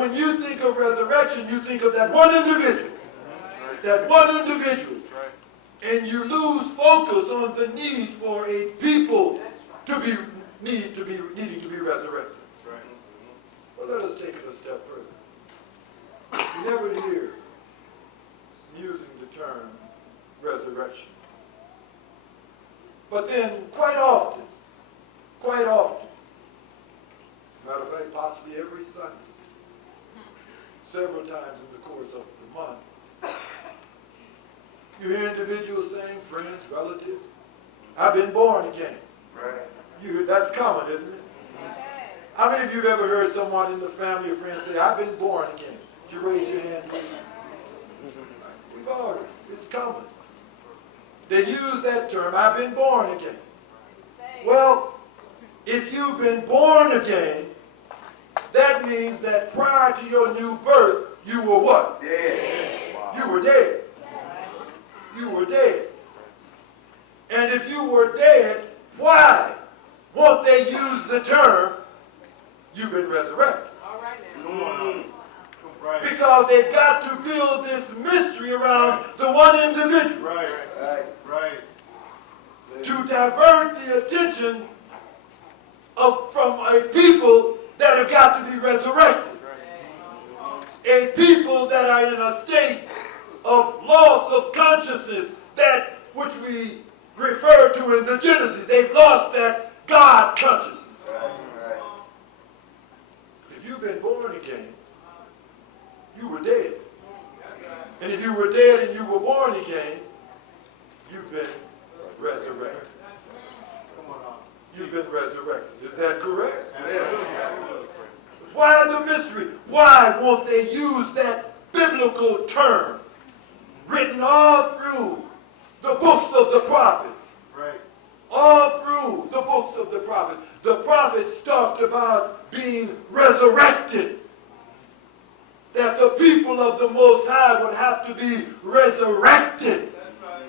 when you think of resurrection, you think of that one individual. That one individual. And you lose focus on the need for a people to be needing to be resurrected. Well, let us take it a step further. You never hear me using the term resurrection. But then quite often, matter of fact, possibly every Sunday, several times in the course of the month, you hear individuals saying, friends, relatives, I've been born again. Right. You hear, that's common, isn't it? How many of you have ever heard someone in the family or friends say, I've been born again? Did you raise your hand? We've all heard it. It's common. They use that term, I've been born again. Well, if you've been born again, that means that prior to your new birth, you were what? Dead. You were dead. You were dead. And if you were dead, why won't they use the term, you've been resurrected? All right now. Because they've got to build this mystery around the one individual. Right. To divert the attention from a people that have got to be resurrected. A people that are in a state of loss of consciousness, that which we refer to in the Genesis. They've lost that God consciousness. If you've been born again, you were dead. And if you were dead and you were born again, you've been resurrected. You've been resurrected. Is that correct? Why the mystery? Why won't they use that biblical term written all through the books of the prophets? Right. All through the books of the prophets. The prophets talked about being resurrected. That the people of the Most High would have to be resurrected. That's right.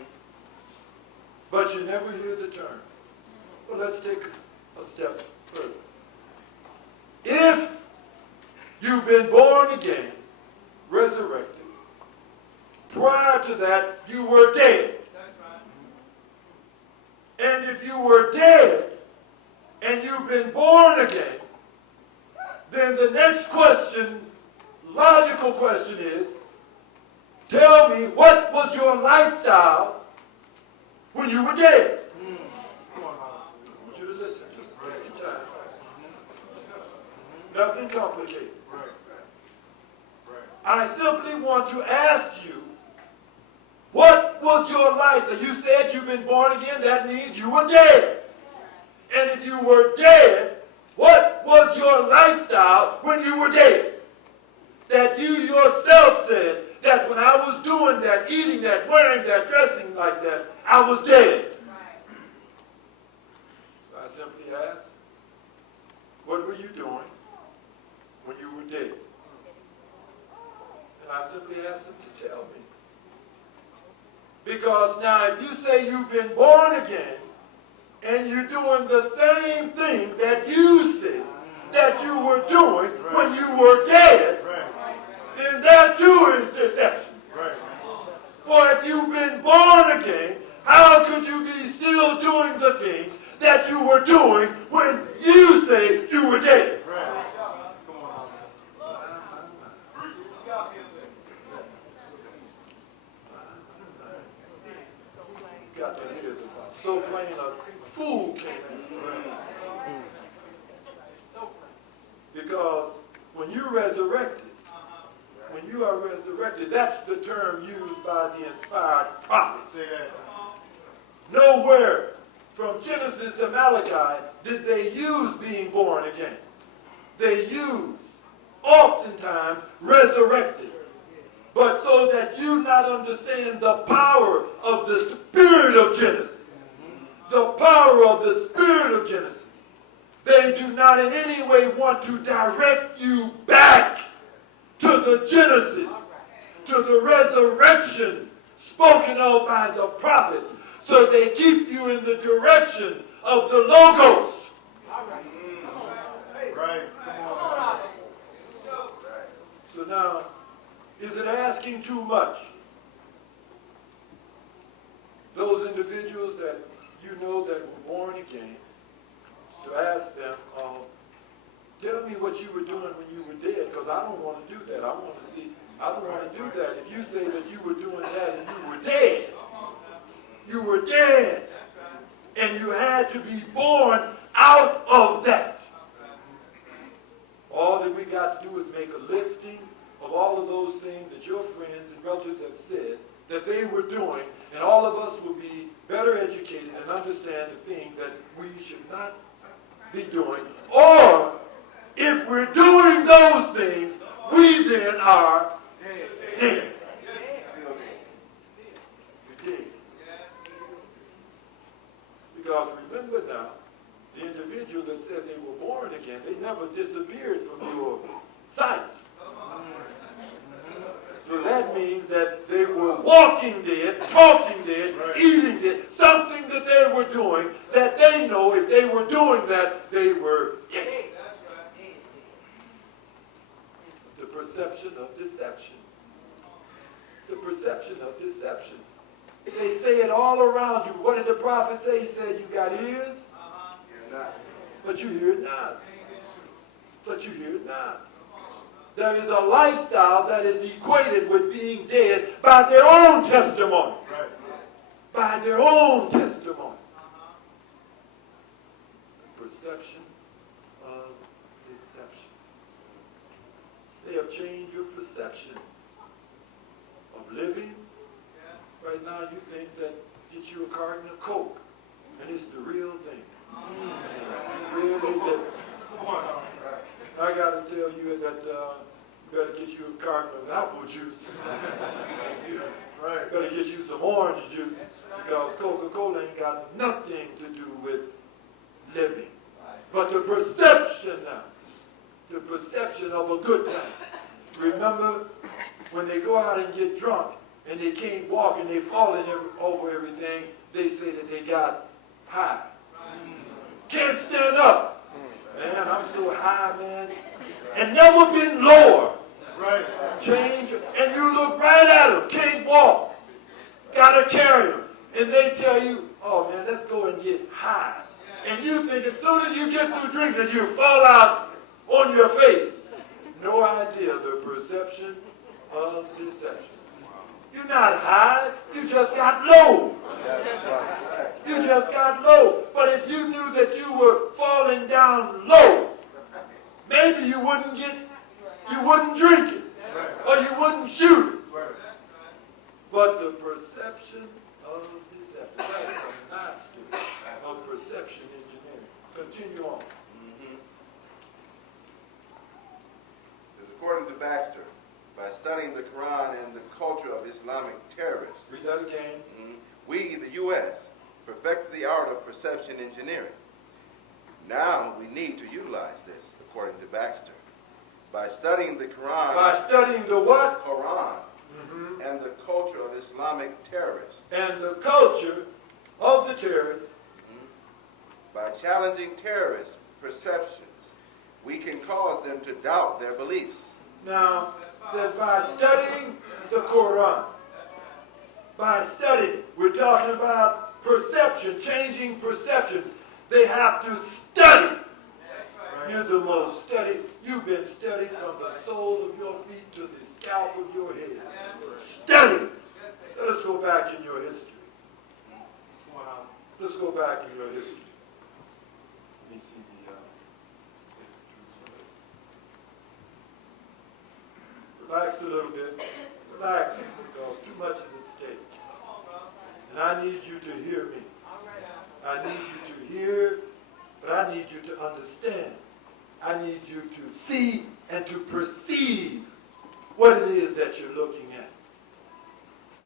But you never hear the term. Well, let's take a step further. If you've been born again, resurrected, prior to that, you were dead. And if you were dead and you've been born again, then the next question, logical question is, tell me, what was your lifestyle when you were dead? I want you to listen. Take your time. Nothing complicated. I simply want to ask you, what was your life? So you said you've been born again, that means you were dead. And if you were dead, what was your lifestyle when you were dead? That you yourself said that when I was doing that, eating that, wearing that, dressing like that, I was dead. So I simply asked, what were you doing when you were dead? And I simply asked them to tell me. Because now if you say you've been born again and you're doing the same thing that you said that you were doing when you were dead, then that too is deception. For if you've been born again, how could you be still doing the things that you were doing when you say you were dead? Got to hear this one. So plain a fool came in. Because when you're resurrected, when you are resurrected, that's the term used by the inspired prophets. Nowhere from Genesis to Malachi did they use being born again. They used oftentimes resurrected. But so that you not understand the power of the spirit of Genesis, the power of the spirit of Genesis, they do not in any way want to direct you back to the Genesis, to the resurrection spoken of by the prophets. So they keep you in the direction of the Logos. Is it asking too much? Those individuals that you know that were born again, to ask them, tell me what you were doing when you were dead, because I don't want to do that. I want to see, I don't want to do that. If you say that you were doing that and you were dead, and you had to be born out of that. All that we got to do is make a listing of all of those things that your friends and relatives have said that they were doing, and all of us will be better educated and understand the things that we should not be doing. Or, if we're doing those things, we then are dead. You're dead. Because remember now, the individual that said they were born again, they never disappeared from your sight. So that means that they were walking dead, talking dead, eating dead, something that they were doing that they know if they were doing that, they were dead. The perception of deception. The perception of deception. They say it all around you. What did the prophet say? He said, you got ears, but you hear it not. But you hear it not. There is a lifestyle that is equated with being dead by their own testimony. By their own testimony. Perception of deception. They have changed your perception of living. Right now you think that get you a carton of Coke, and it's the real thing. Really living. I got to tell you that you better get you a carton of apple juice. Better get you some orange juice, because Coca-Cola ain't got nothing to do with living. But the perception now, the perception of a good time. Remember when they go out and get drunk and they can't walk and they falling over everything, they say that they got high. Can't stand up. Man, I'm so high, man. And never been lower. Change, and you look right at them. Can't walk. Gotta carry them. And they tell you, oh man, let's go and get high. And you think as soon as you get through drinking, you fall out on your face. No idea the perception of deception. You're not high, you just got low. You just got low. But if you knew that you were falling down low, maybe you wouldn't drink it, or you wouldn't shoot it. But the perception of deception, that's a master of perception engineering. Continue on. It's according to Baxter, by studying the Quran and the culture of Islamic terrorists. Read that again. We, the U.S., perfected the art of perception engineering. Now we need to utilize this, according to Baxter. By studying the Quran. By studying the what? Quran. And the culture of Islamic terrorists. And the culture of the terrorists. By challenging terrorist perceptions, we can cause them to doubt their beliefs. Now, it says by studying the Quran. By studying, we're talking about perception, changing perceptions. They have to study. You're the most studied. You've been studied from the sole of your feet to the scalp of your head. Study. Let us go back in your history. Let's go back in your history. Let me see the... Relax a little bit. Relax, because too much is at stake. And I need you to hear me. I need you to hear, but I need you to understand. I need you to see and to perceive what it is that you're looking at.